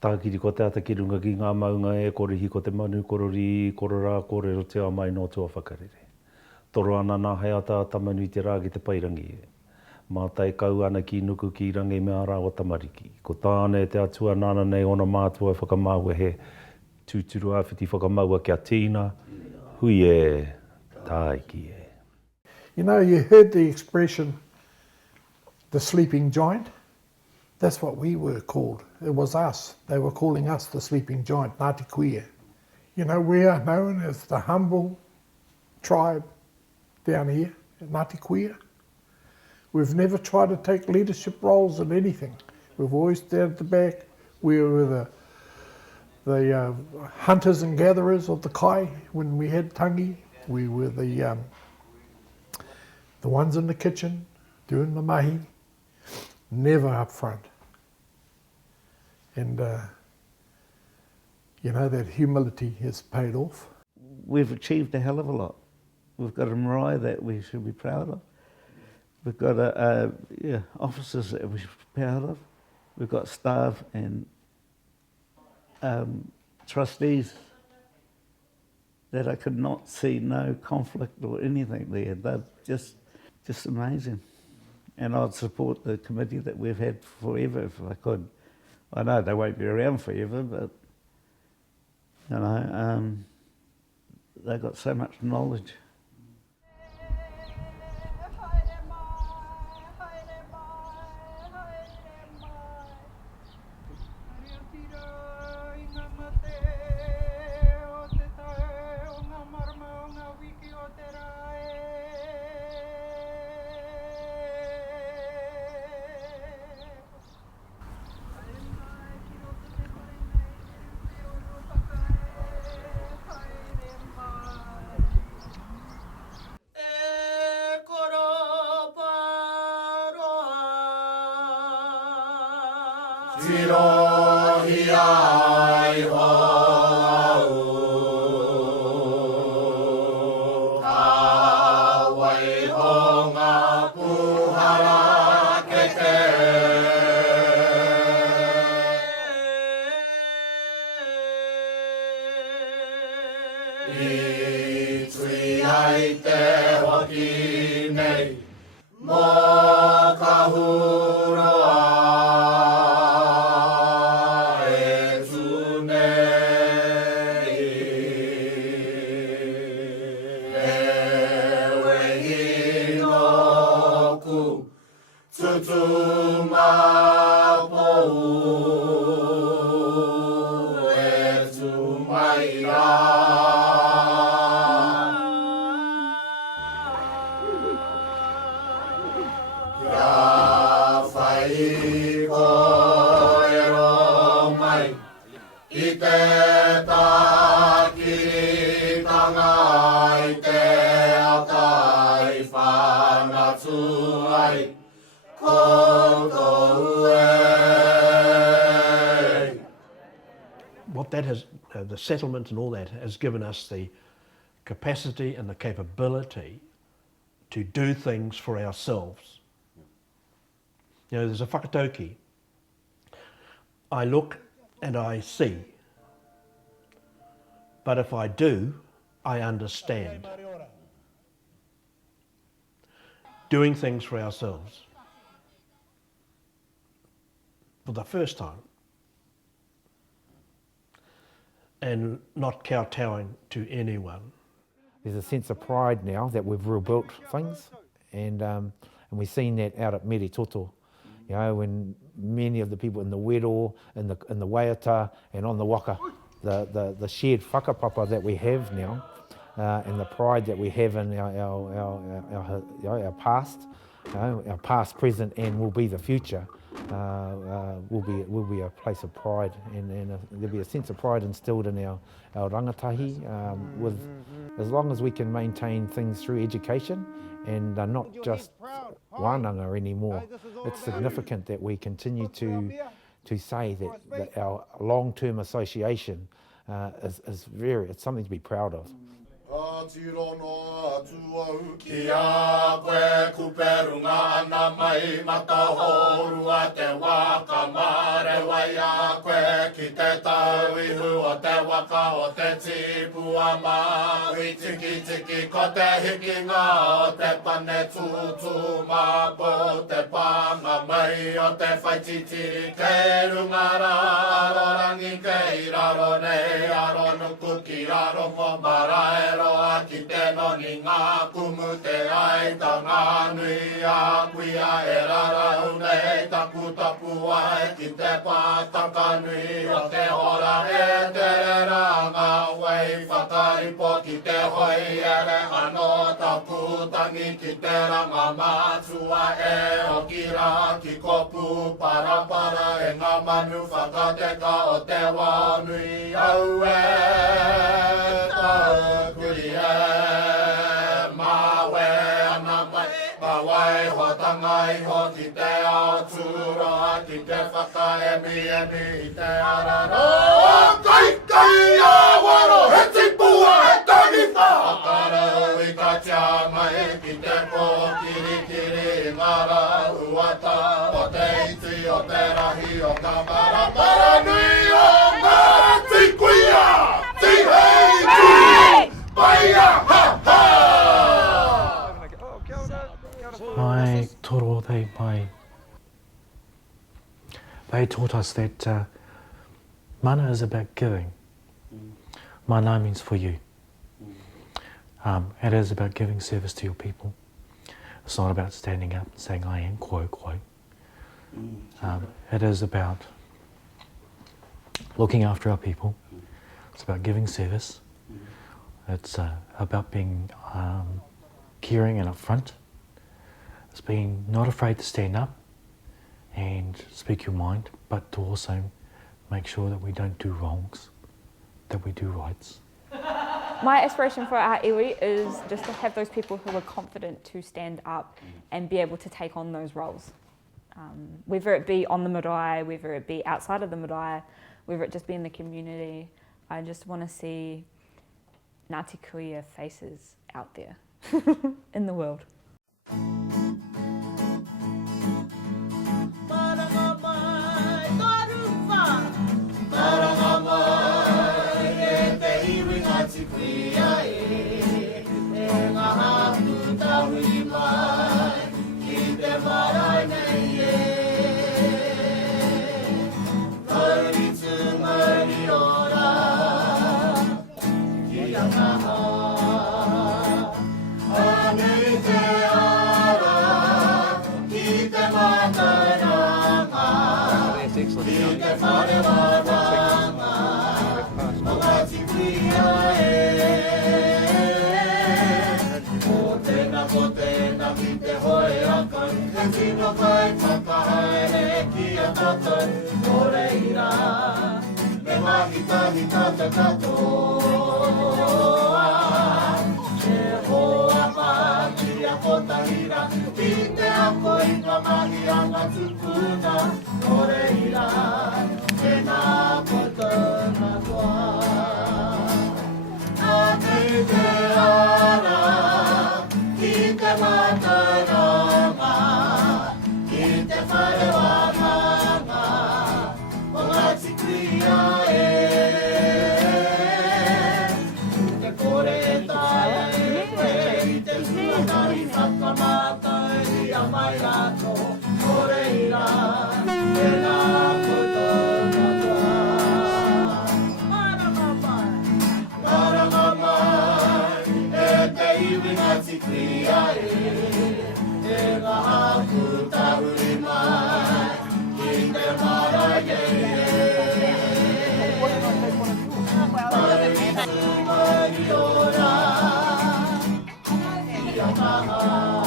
Tākiri ko te ata ki runga ki ngā maunga e korihi ko te manu korori korora kōrero te mai no tua whakarere. Toro ana nā hea tā tamanu i te rā ki te pairangi e. Mā tai kau ana ki nuku ki rangi mea rā o tamariki. Ko tāne te atua nāna nei ona mātua whakamaua he tūturu āwhiti whakamaua kia tīna. Hui e, tāiki e. You know, you heard the expression, the sleeping giant. That's what we were called. It was us. They were calling us the sleeping giant, Ngāti Kuia. You know, we are known as the humble tribe down here at Ngāti Kuia. We've never tried to take leadership roles in anything. We've always stayed at the back. We were the hunters and gatherers of the kai when we had tangi. We were the ones in the kitchen doing the mahi, never up front. And you know, that humility has paid off. We've achieved a hell of a lot. We've got a marae that we should be proud of. We've got officers that we should be proud of. We've got staff and trustees that I could not see no conflict or anything there. They're just amazing. And I'd support the committee that we've had forever if I could. I know they won't be around forever, but you know, they've got so much knowledge. What that has, the settlement and all that has given us the capacity and the capability to do things for ourselves. You know, there's a whakatauki. I look and I see, but if I do, I understand. Doing things for ourselves for the first time and not kowtowing to anyone. There's a sense of pride now that we've rebuilt things, and we've seen that out at Meritoto. You know, when many of the people in the Wero, in the Waiata and on the Waka, the shared whakapapa that we have now, and the pride that we have in our past, our past, present, and will be the future, will be a place of pride, and there'll be a sense of pride instilled in our rangatahi. As long as we can maintain things through education and not just wānanga anymore, it's significant that we continue to say that our long-term association it's something to be proud of. tiro no atu au. Ki a koe kuperunga ana mai mata horua te waka mare wai a koe ki te tau ihu o te waka o te tipu a maui tiki tiki ko te hikinga o te pane tutu ma po te panga mai o te whai titiri kei runga raro rangi kei raro nei aro nuku ki raro mo marae roa ki te noni ngā kumu te aita ngā nui a kuia e rarau nei taku tapu ai ki te pātaka nui o te hora e te ranga wei whakaripo ki te hoi ere ano tapu tangi ki te ranga mātua e o ki rā ki kopu para para e ngā manu whakateka o te wānui au e tau kuri e mawe ana mai mawai ho tangai ho ki te ao tūroa ki te whakaemi i te arara kai kai a waro he tipua he tangi wha akarau i ka tia mai ki te kiri kiri ngara uata o te iti o te rahi o ka para nui o Ngāti Kuia ti hei ti paia ha ha. Mai toro they mai. They taught us that mana is about giving. Mana means for you. It is about giving service to your people. It's not about standing up and saying I am quo quo. It is about looking after our people. It's about giving service. It's about being caring and upfront. It's being not afraid to stand up and speak your mind, but to also make sure that we don't do wrongs, that we do rights. My aspiration for our iwi is just to have those people who are confident to stand up and be able to take on those roles. Whether it be on the marae, whether it be outside of the marae, whether it just be in the community, I just want to see Ngāti Kuia faces out there in the world. Yamaha